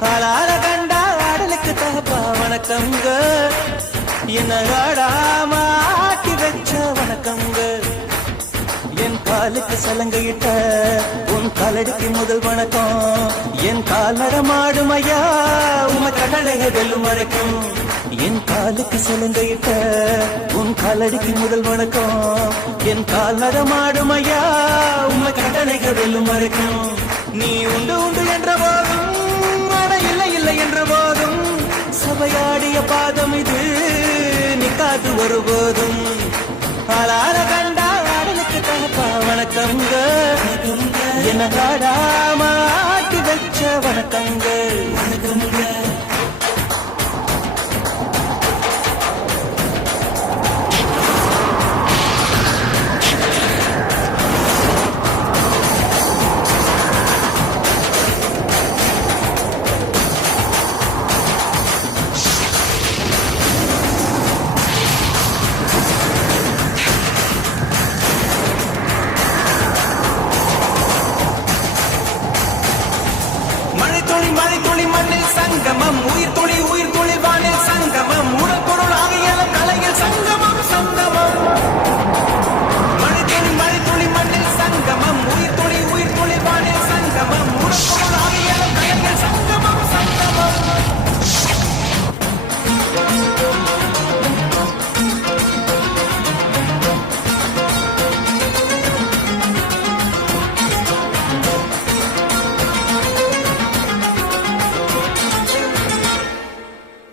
ஆளால கண்டா ஆடலுக்கு தகப்பா வணக்கங்க என்ன ஆடாம ஆட்டி வச்ச வணக்கங்க என் காலுக்கு சலங்கையிட்ட உன் காலடிக்கு முதல் வணக்கம். என் கால் நடமாடும் ஐயா உம கடலைய வெல்லும் வரைக்கும் என் காலுக்கு சலங்கையிட்ட உன் காலடிக்கு முதல் வணக்கம். என் கால் நடமாடும் ஐயா உம கடலைய வெல்லும் வரைக்கும் நீ உண்டு உண்டு என்ற போதும் இல்லை இல்லை என்ற போதும் சபையாடிய பாதம் இது நிக்காது ஒருபோதும். ஆளார கண்டா ஆடலுக்கு தகப்பா வணக்கங்க. என்ன காடாம ஆட்டி வச்ச வணக்கங்கள்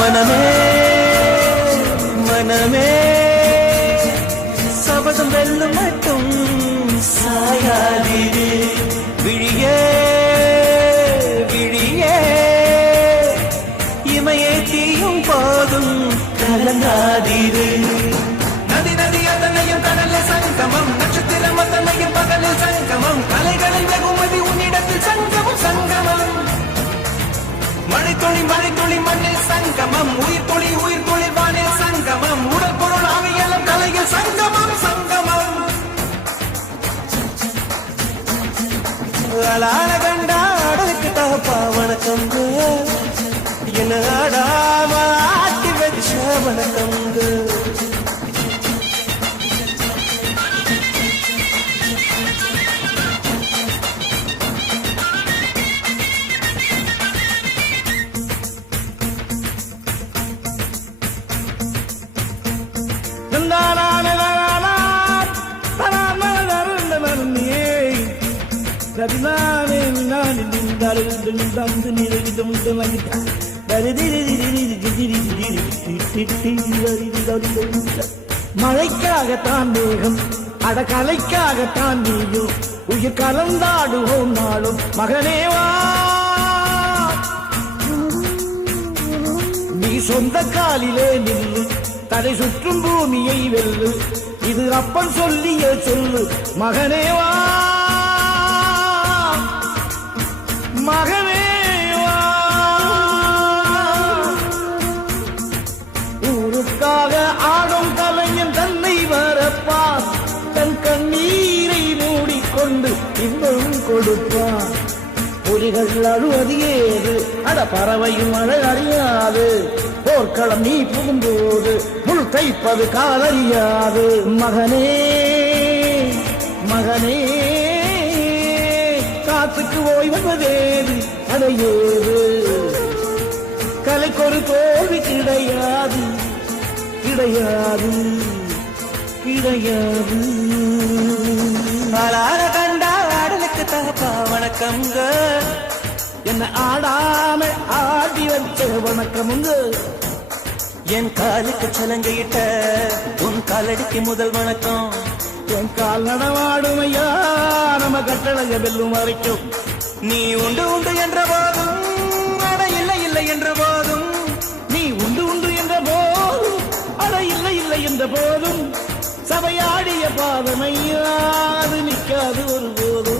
மனமே மனமே. சபதம் வெல்லும் மட்டும் சாயாதிரு விழியே விழியே. இமையே தீயும் போதும் கலங்காதீரே சங்கமம் உயிர் துளி உயிர் துளி வானில் சங்கமம். உடல் பொருள் ஆவியலம் கலையில் சங்கமம் சங்கமம். அலால கண்டா அடலுக்கு தகப்பா வணக்கம். என்ன ஆடாம ஆட்டி வச்ச வணக்கங்க மழைக்காகத்தான் மேகம் அடகலைக்காகத்தான் நீயும் உயிர் கலந்தாடுவோம் நாளும் மகனேவா நீ சொந்த காலிலே நில்லு தடை சுற்றும் பூமியை வெல்லு. இது அப்பன் சொல்லிய சொல்லு மகனேவா தன் அழுவது ஏது? அட பறவையும் அழ அறியாது. போர்க்களம் நீ புகும்போது முள் தைப்பது காலறியாது. மகனே மகனே காத்துக்கு ஓய்வதேது அடையேது கலைக்கொரு தோல்வி கிடையாது. கிடையாது. கிடையாது. ஆடாம ஆடி வச்ச வணக்கமுங்க. என் காலுக்கு சலங்கையிட்ட உன் காலடிக்கு முதல் வணக்கம். என் கால் நடமாடும் ஐயா நம்ம கட்டளங்க வெல்லும் வரைக்கும். நீ உண்டு உண்டு என்ற போதும் அட இல்லை இல்லை என்ற போதும். நீ உண்டு உண்டு என்ற போதும் அட இல்லை இல்லை என்ற போதும். சபையாடிய பாதமையாது நிற்காது ஒரு போதும்.